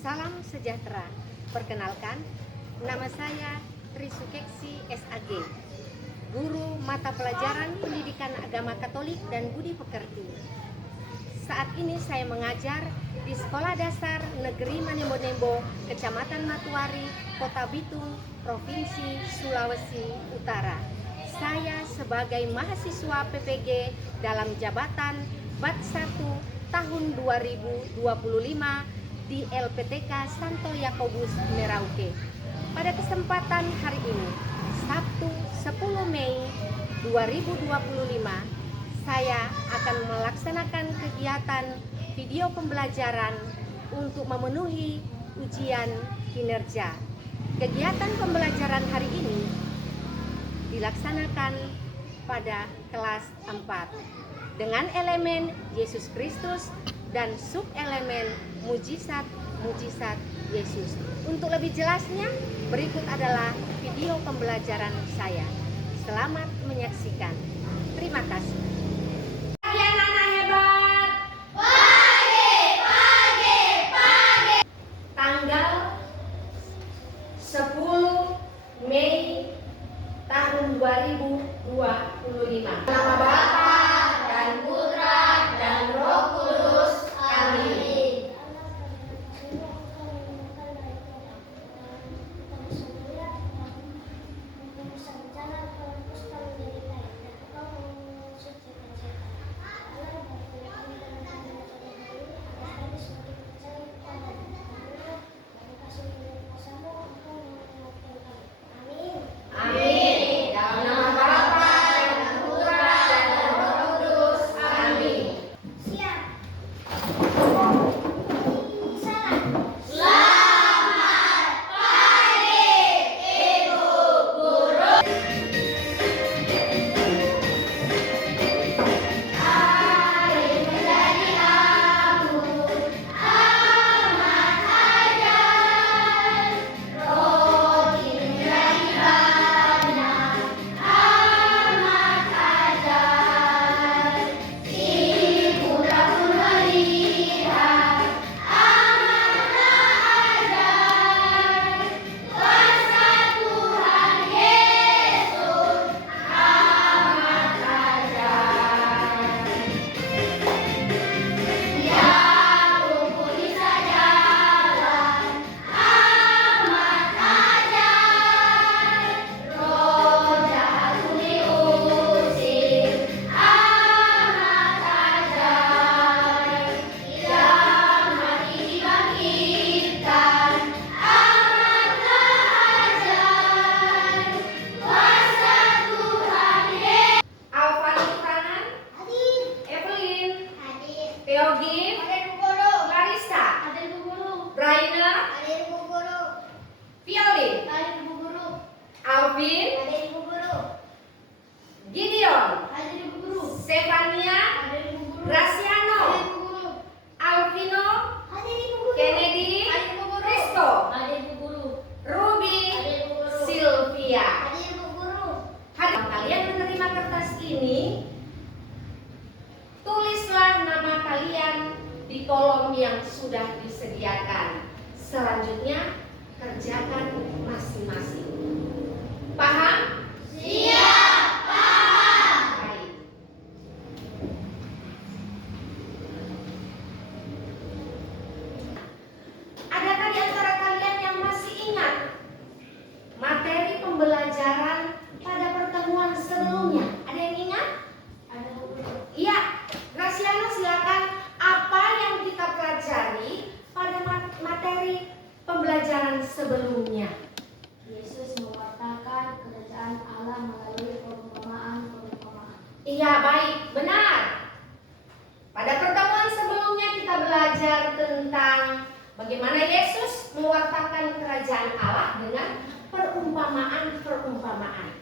Salam sejahtera. Perkenalkan, nama saya Trisukeksi SAG, guru mata pelajaran Pendidikan Agama Katolik dan Budi Pekerti. Saat ini saya mengajar di Sekolah Dasar Negeri Manembo-Nembo, Kecamatan Matuari, Kota Bitung, Provinsi Sulawesi Utara. Saya sebagai mahasiswa PPG dalam jabatan Bat 1 tahun 2025 di LPTK Santo Yakobus Merauke. Pada kesempatan hari ini, Sabtu 10 Mei 2025, saya akan melaksanakan kegiatan video pembelajaran untuk memenuhi ujian kinerja. Kegiatan pembelajaran hari ini dilaksanakan pada kelas 4 dengan elemen Yesus Kristus dan subelemen mujizat Yesus. Untuk lebih jelasnya, berikut adalah video pembelajaran saya. Selamat menyaksikan. Terima kasih. Kalian anak hebat. Pagi. Tanggal 10 Mei tahun 2025. Nama Bapa dan Putra dan Roh Kudus. Amin. Alvin, Gideon, Stefania, Graciano, Alvino, Kennedy, Risto, Ruby, Sylvia. Kalian menerima kertas ini, tulislah nama kalian di kolom yang sudah disediakan. Selanjutnya kerjakan masing-masing. Paham? Siap, paham. Baik. Adakah di antara kalian yang masih ingat materi pembelajaran pada pertemuan sebelumnya? Ada yang ingat? Ada. Iya, Graciano silakan. Apa yang kita pelajari pada materi pembelajaran sebelumnya? Yesus mewartakan kerajaan Allah melalui perumpamaan. Iya, baik, benar. Pada pertemuan sebelumnya kita belajar tentang bagaimana Yesus mewartakan kerajaan Allah dengan perumpamaan-perumpamaan.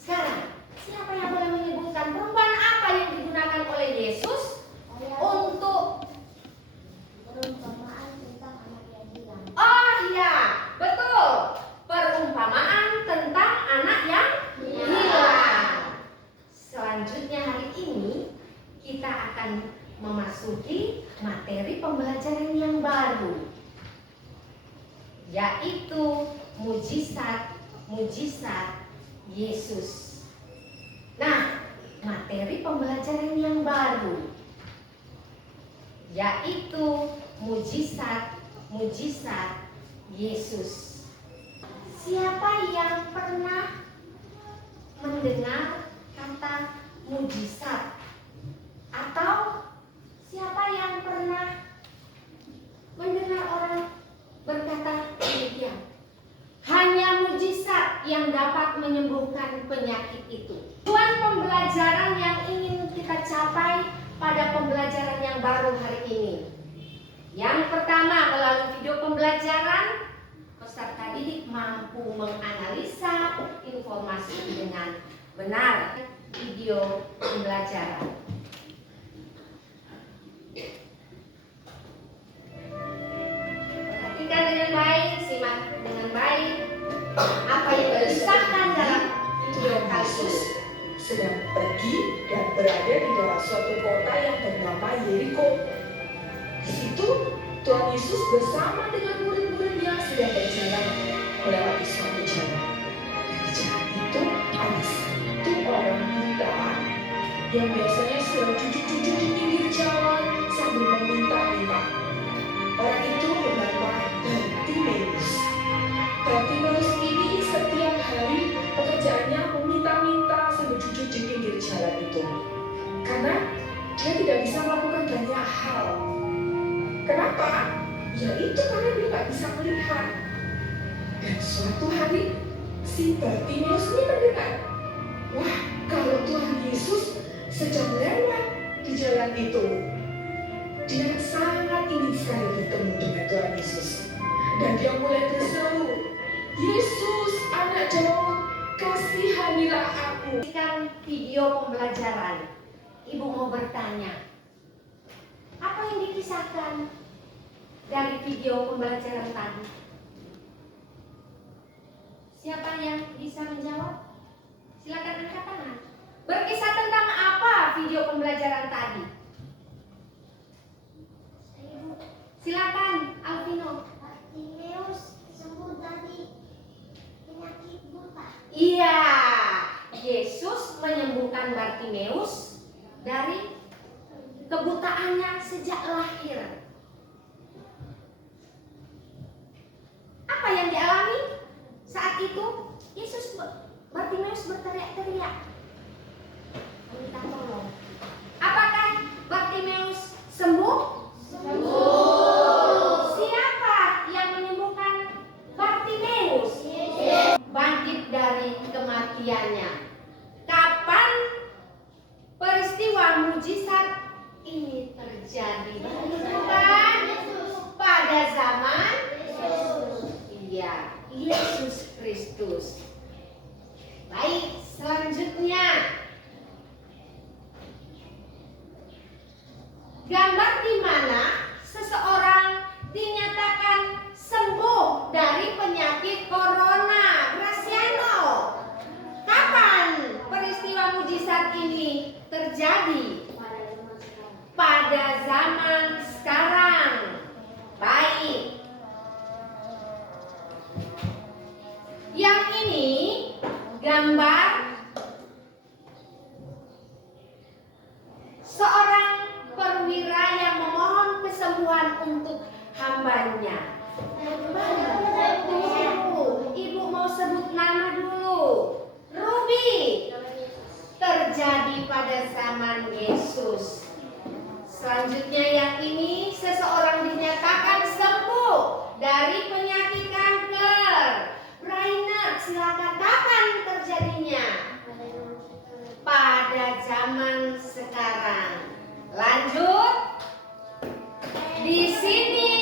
Sekarang, siapa yang boleh menyebutkan perumpamaan apa yang digunakan oleh Yesus untuk Perumpamaan tentang anak yang hilang. Oh iya, betul. Perumpamaan tentang anak yang hilang. Selanjutnya hari ini kita akan memasuki materi pembelajaran yang baru. yaitu mujizat Yesus. Nah, materi pembelajaran yang baru yaitu mujizat Yesus. Siapa yang pernah mendengar kata mujizat? Atau siapa yang pernah mendengar orang berkata demikian? Hanya mujizat yang dapat menyembuhkan penyakit itu. Tujuan pembelajaran yang ingin kita capai pada pembelajaran yang baru hari ini. Yang pertama, melalui video pembelajaran, peserta didik mampu menganalisa informasi dengan benar. Video pembelajaran. Perhatikan dengan baik, simak dengan baik apa yang disahkan dalam video kali ini. Sedang pergi dan berada di dalam suatu kota yang bernama Yeriko. Di situ Tuhan Yesus bersama dengan murid-muridnya sedang berjalan melewati suatu jalan. Dan di jalan itu ada satu orang buta yang biasanya sedang cucuk-cucuk di pinggir jalan sambil meminta-minta. Orang itu bernama Bartimeus. Bartimeus ini setiap hari pekerjaannya meminta-minta sambil cucuk di pinggir jalan itu. Karena dia tidak bisa melakukan banyak hal. Kenapa? Ya itu karena dia tidak bisa melihat. Dan suatu hari si Bartimeus ini mendengar, wah, kalau Tuhan Yesus sedang lewat di jalan itu. Dia sangat ingin sekali bertemu dengan Tuhan Yesus. Dan dia mulai berseru, Yesus, anak Daud, kasihanilah aku. Saksikan video pembelajaran. Ibu mau bertanya, apa yang dikisahkan dari video pembelajaran tadi? Siapa yang bisa menjawab? Silakan angkat tangan. Berkisah tentang apa video pembelajaran tadi? Silakan, Alvino. Bartimeus sembuh dari penyakit buta. Iya, Yesus menyembuhkan Bartimeus dari kebutaannya sejak lahir. Apa yang dialami saat itu? Bartimeus berteriak-teriak, minta tolong. Apakah Bartimeus sembuh? Siapa yang menyembuhkan Bartimeus? Bangkit dari kematiannya. Kapan peristiwa mujizat ini terjadi? Bukan pada zaman Yesus Kristus. Baik, selanjutnya gambar di mana seseorang dinyatakan sembuh dari penyakit corona. Graciano, kapan peristiwa mujizat ini terjadi? Pada zaman sekarang. Baik. Yang ini gambar seorang perwira yang memohon kesembuhan untuk hambanya. Ibu mau sebut nama dulu. Ruby. Terjadi pada zaman Yesus. Selanjutnya yang ini seseorang dinyatakan sembuh dari penyakit kanker. Rainer, silakan, kapan terjadinya? Pada zaman sekarang. Lanjut. Di sini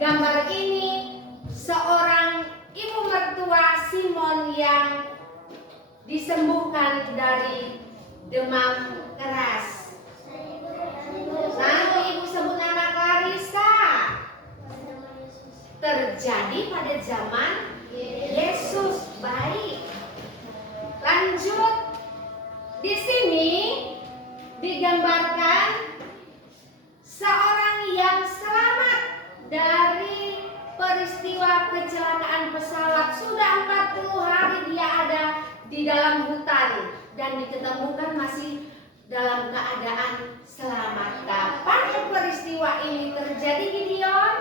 gambar ini seorang ibu mertua Simon yang disembuhkan dari demam keras. Nanti ibu sebut nama Clarissa. Terjadi pada zaman Yesus. Baik. Lanjut. Di sini digambarkan seorang yang selamat dari peristiwa peristiwa kecelakaan pesawat. Sudah 40 hari dia ada di dalam hutan dan diketemukan masih dalam keadaan selamat. Kapan peristiwa ini terjadi, Gideon?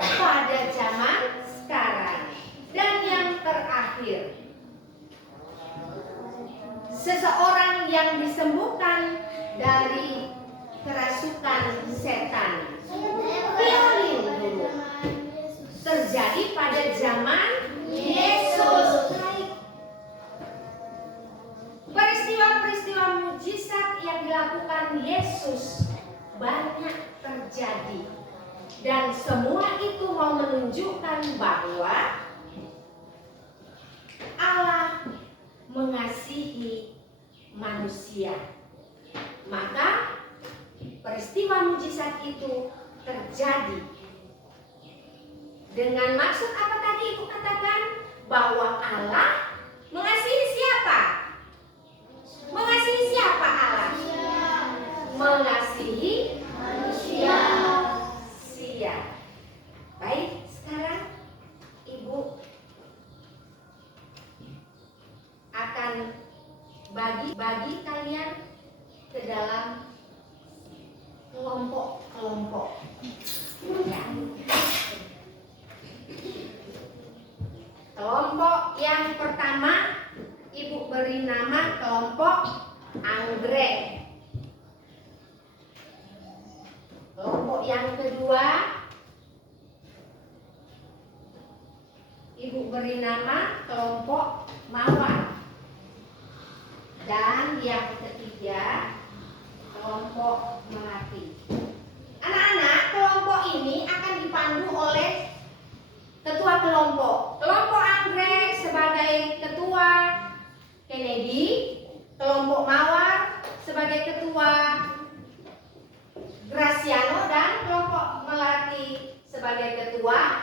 Pada zaman sekarang. Dan yang terakhir, seseorang yang disembuhkan dari kerasukan setan. Violin dulu terjadi pada zaman Yesus. Peristiwa-peristiwa mujizat yang dilakukan Yesus banyak terjadi, dan semua itu mau menunjukkan bahwa Allah mengasihi manusia. Maka peristiwa mujizat itu terjadi dengan maksud apa tadi Ibu katakan? Bahwa Allah mengasihi siapa? Mengasihi siapa Allah? Mengasihi manusia. Baik, sekarang Ibu akan bagi kalian ke dalam kelompok-kelompok. Ya. Kelompok yang pertama Ibu beri nama kelompok anggrek. Kelompok yang kedua Ibu beri nama kelompok mawar. Dan yang ketiga kelompok melati. Anak-anak, kelompok ini akan dipandu oleh ketua kelompok. Kelompok anggrek sebagai ketua Kennedy, kelompok mawar sebagai ketua Graciano, dan kelompok melati sebagai ketua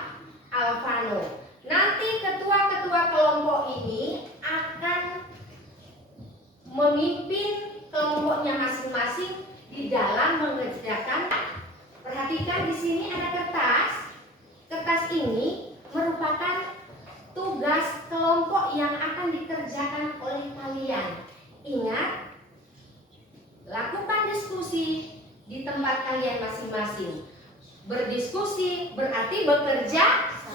Alvano. Nanti ketua-ketua kelompok ini akan memimpin kelompoknya masing-masing di dalam mengerjakan. Perhatikan di sini ada kertas. Kertas ini merupakan tugas kelompok yang akan dikerjakan oleh kalian. Ingat, lakukan diskusi di tempat kalian masing-masing. Berdiskusi berarti bekerja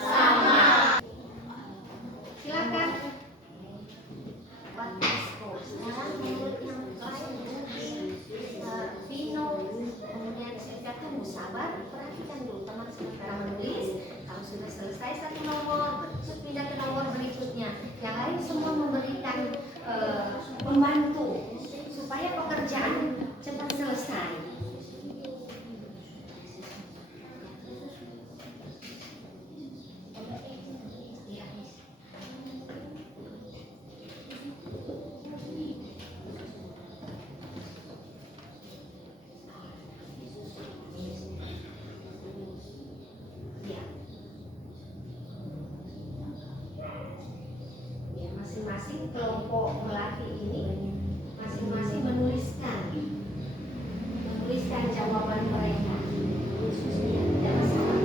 sama. Silakan. Vino, kemudian silakan sabar, perhatikan dulu teman sekarang menulis. Kalau sudah selesai satu nomor, terus pindah ke nomor berikutnya. Yang lain semua memberikan membantu supaya pekerjaan cepat selesai. Masing-masing kelompok melati ini masing-masing menuliskan jawaban mereka. Jangan salah.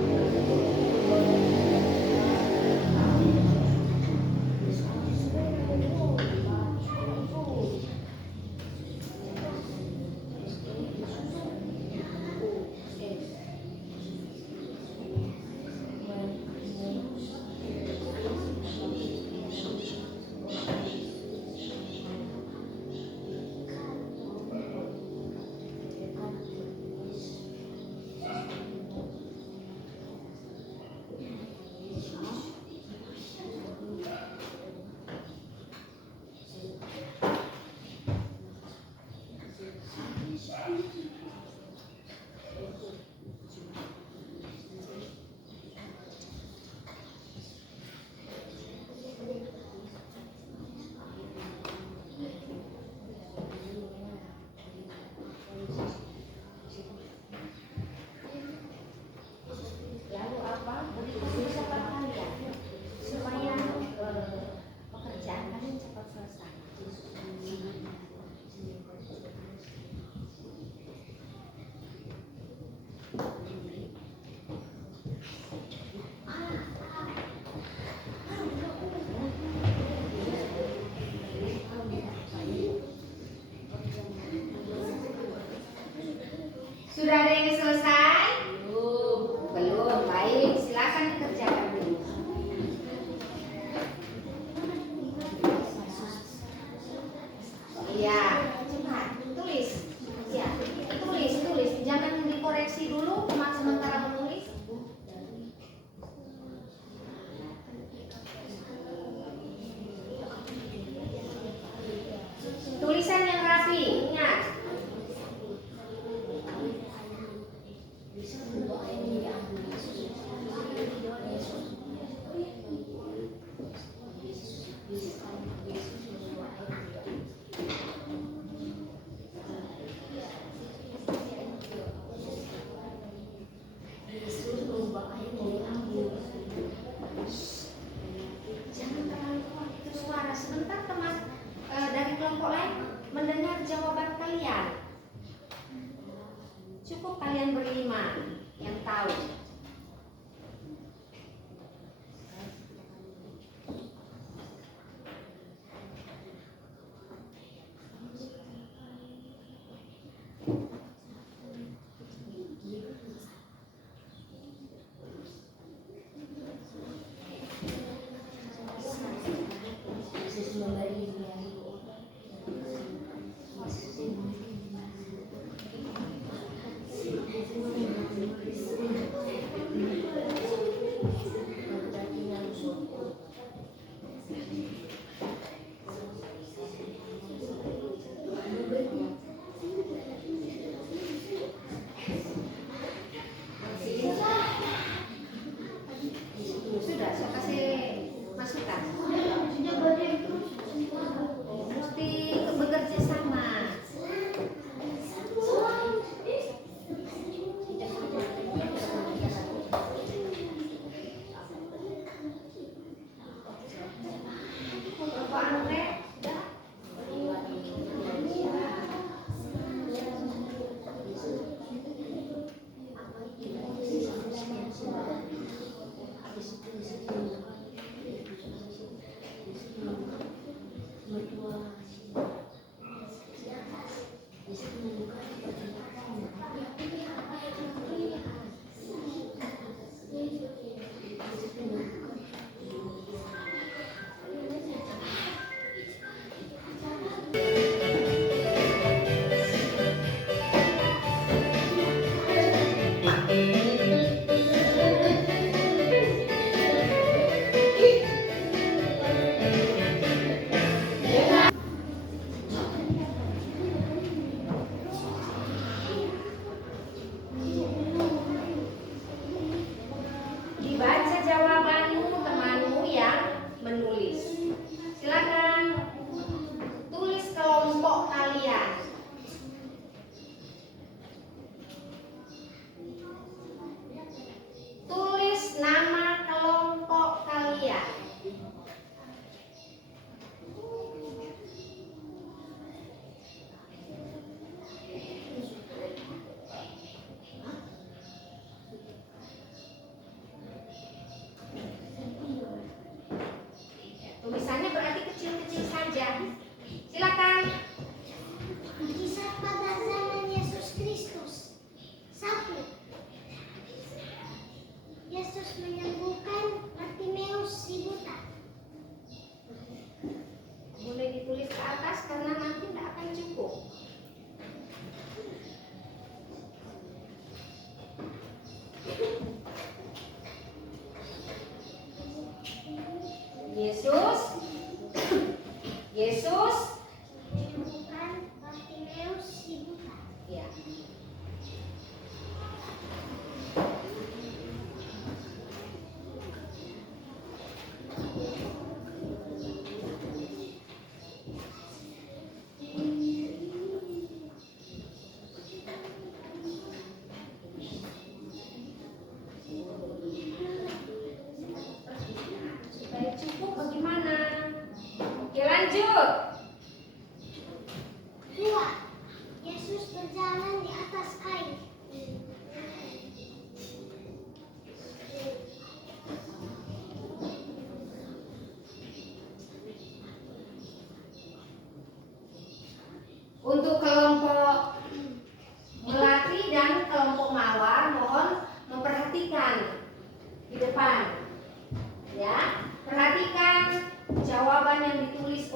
Sudah ada yang selesai? Belum. Baik, silakan dikerjakan dulu. Iya, cepat tulis. Ya, tulis. Jangan dikoreksi dulu sementara menulis. Tulisan yang rapi, ingat. Jangan terlalu kuat itu suara. Sebentar teman dari kelompok lain mendengar jawaban kalian. Cukup kalian berlima yang tahu. Sudah, saya kasih masukan. Mesti bekerja sama. Bapak Andre, dibaca jawabanmu temanmu yang menulis. Silakan tulis kelompok kalian. Tulis nama kelompok kalian. Tulisannya berarti kecil-kecil saja. Silakan. Kisah pada zaman Yesus Kristus. 1. Yesus menyembuhkan Bartimeus si buta. Boleh ditulis ke atas karena nanti tidak akan cukup. Yesus Menyembuhkan Bartimeus si buta. ya. Supaya cukup bagaimana? Oke, lanjut. 2. Yesus berjalan di atas air. Untuk kelompok melati dan kelompok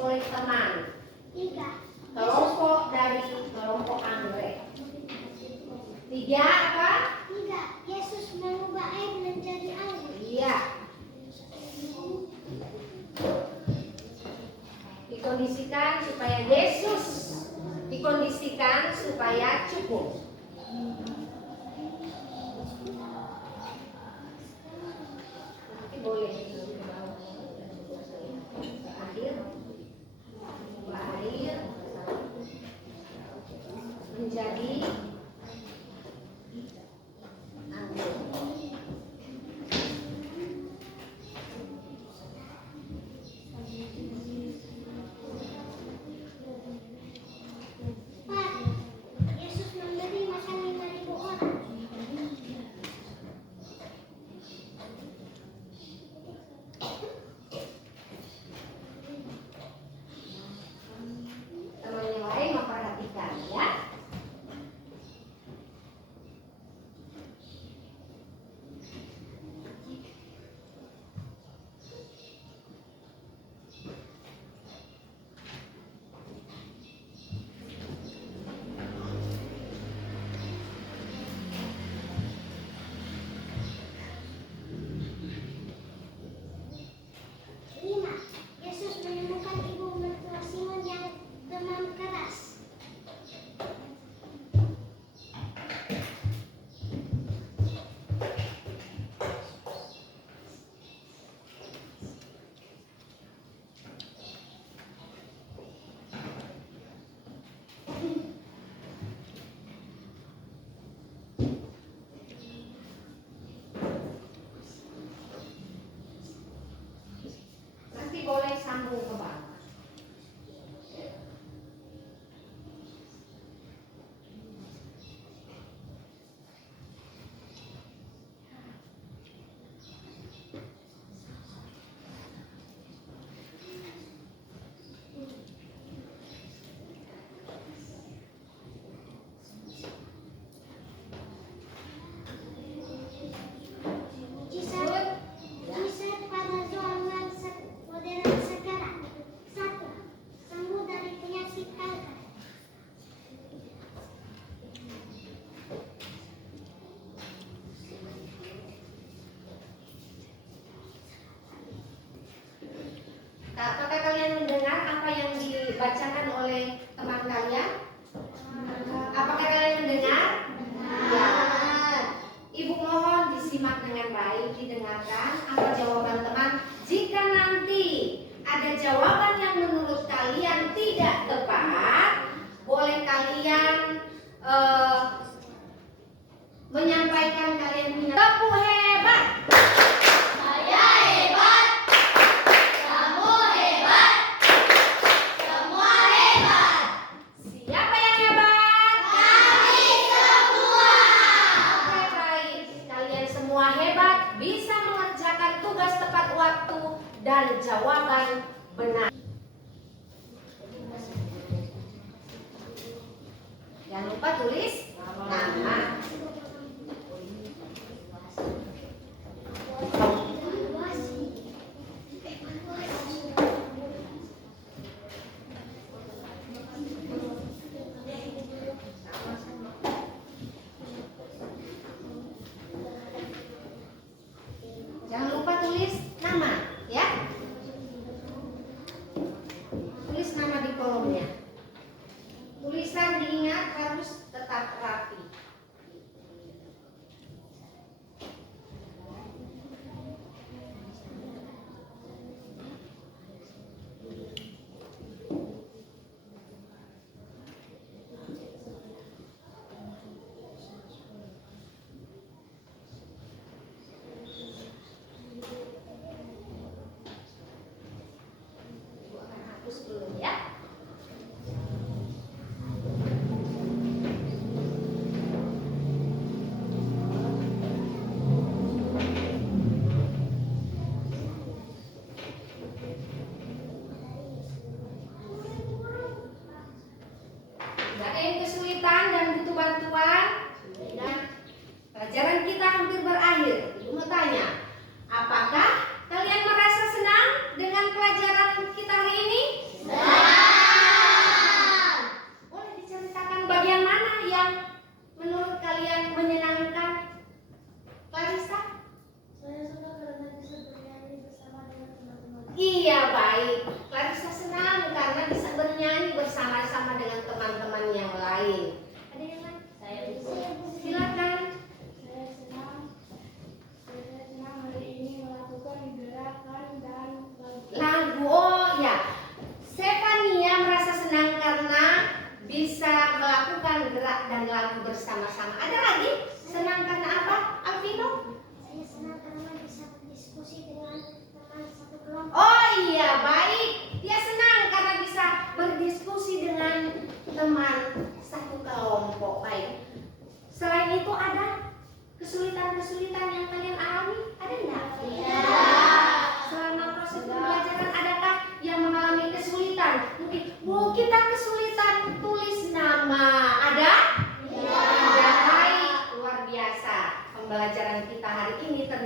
oleh teman. 3. Kelompok dari kelompok anggrek. 3 apa? 3. Yesus mengubah air menjadi anggur. Iya. Dikondisikan supaya cukup. Nanti boleh air menjadi anggur. Yesus memberi makan 5.000 orang. 'Teman yang lain memperhatikan ya. Yesus menemukan ibu mertua Simon yang demam keras. 5. Nanti boleh sambung ke bawah. Mujizat pada zaman modern sekarang. 1. Sembuh dari penyakit kanker. 'Apakah kalian mendengar apa yang dibacakan oleh teman kalian? Apakah kalian mendengar? Ya. Ibu mohon disimak dengan baik, didengarkan apa jawaban teman. Jika nanti ada jawaban yang menurut kalian tidak tepat, boleh kalian menyampaikan kalian punya tepuk hebat. Saya hebat. Kamu hebat. Semua hebat. Siapa yang hebat? Kami semua. Oke, baik. Kalian semua hebat, bisa mengerjakan tugas tepat waktu dan jawaban benar. Jangan lupa tulis nama. Jangan lupa tulis nama, ya. Tulis nama di kolomnya. Tulisan diingat harus tetap rapi.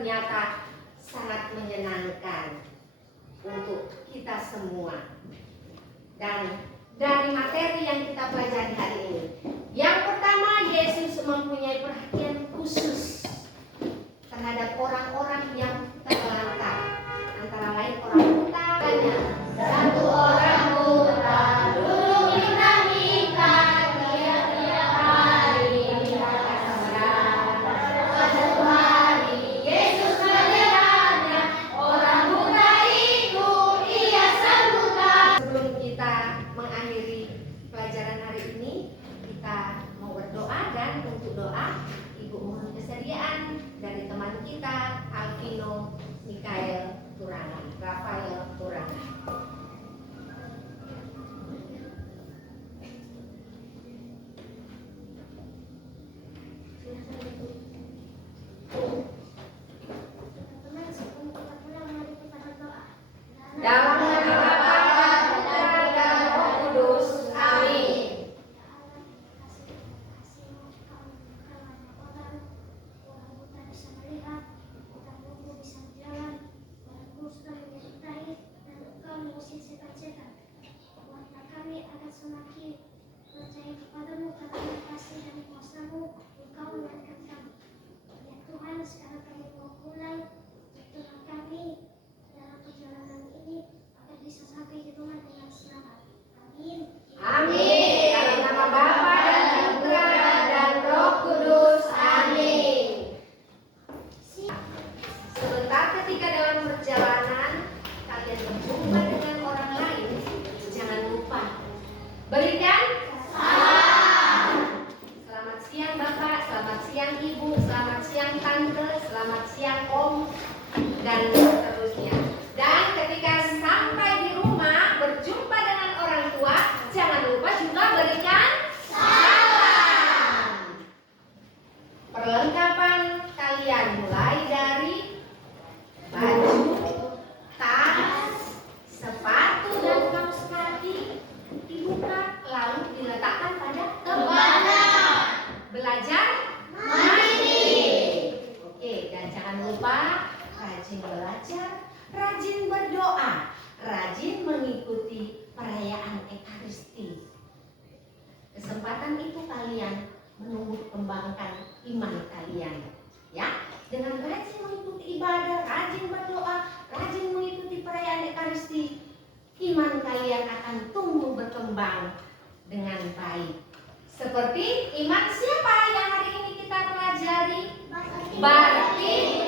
ternyata sangat menyenangkan untuk kita semua. Dan dari materi yang kita pelajari hari ini, yang pertama, Yesus mempunyai perhatian khusus terhadap orang-orang yang terlantar, antara lain orang buta. Satu orang buta dulu minta-minta tiap-tiap hari. Suatu hari Yesus melihatnya, orang buta itu ia sambutkan. Sebelum kita mengakhiri pelajaran hari ini, kita mau berdoa, dan untuk doa Ibu mohon kesediaan dari teman kita Alvino Mikael Turangan, Rafael Turangan. Dalam nama Bapa dan Putra dan Roh Kudus. Amin. Kami akan semakin percaya kepadamu karena kasih dan kuasa-Mu, Engkau menguatkan kami. Ya Tuhan, sekarang kami mau pulang. Tuhan kami dalam perjalanan ini akan bisa sampai di rumah dengan selamat. Amin. Amin. Dalam nama Bapa dan Putra dan Roh Kudus. Amin. Sebentar ketika dalam perjalanan kalian berjumpa dengan orang lain, jangan lupa berikan salam. Selamat siang Bapak, selamat siang Ibu, selamat siang Tante, selamat siang Om, dan seterusnya. Dan ketika sampai di rumah berjumpa dengan orang tua, jangan lupa juga berikan salam. Perlengkapan kalian mulai dari baju, tas, sepatu dan kaos kaki dibuka lalu diletakkan pada tempat belajar mandi. Oke, dan jangan lupa rajin belajar, rajin berdoa, rajin mengikuti perayaan Ekaristi. Kesempatan itu kalian menumbuh kembangkan iman kalian, ya, dengan rajin mengikuti ibadah, rajin berdoa, rajin mengikuti perayaan Ekaristi. Iman kalian akan tumbuh berkembang dengan baik. Seperti iman siapa yang hari ini kita pelajari? Bartimea.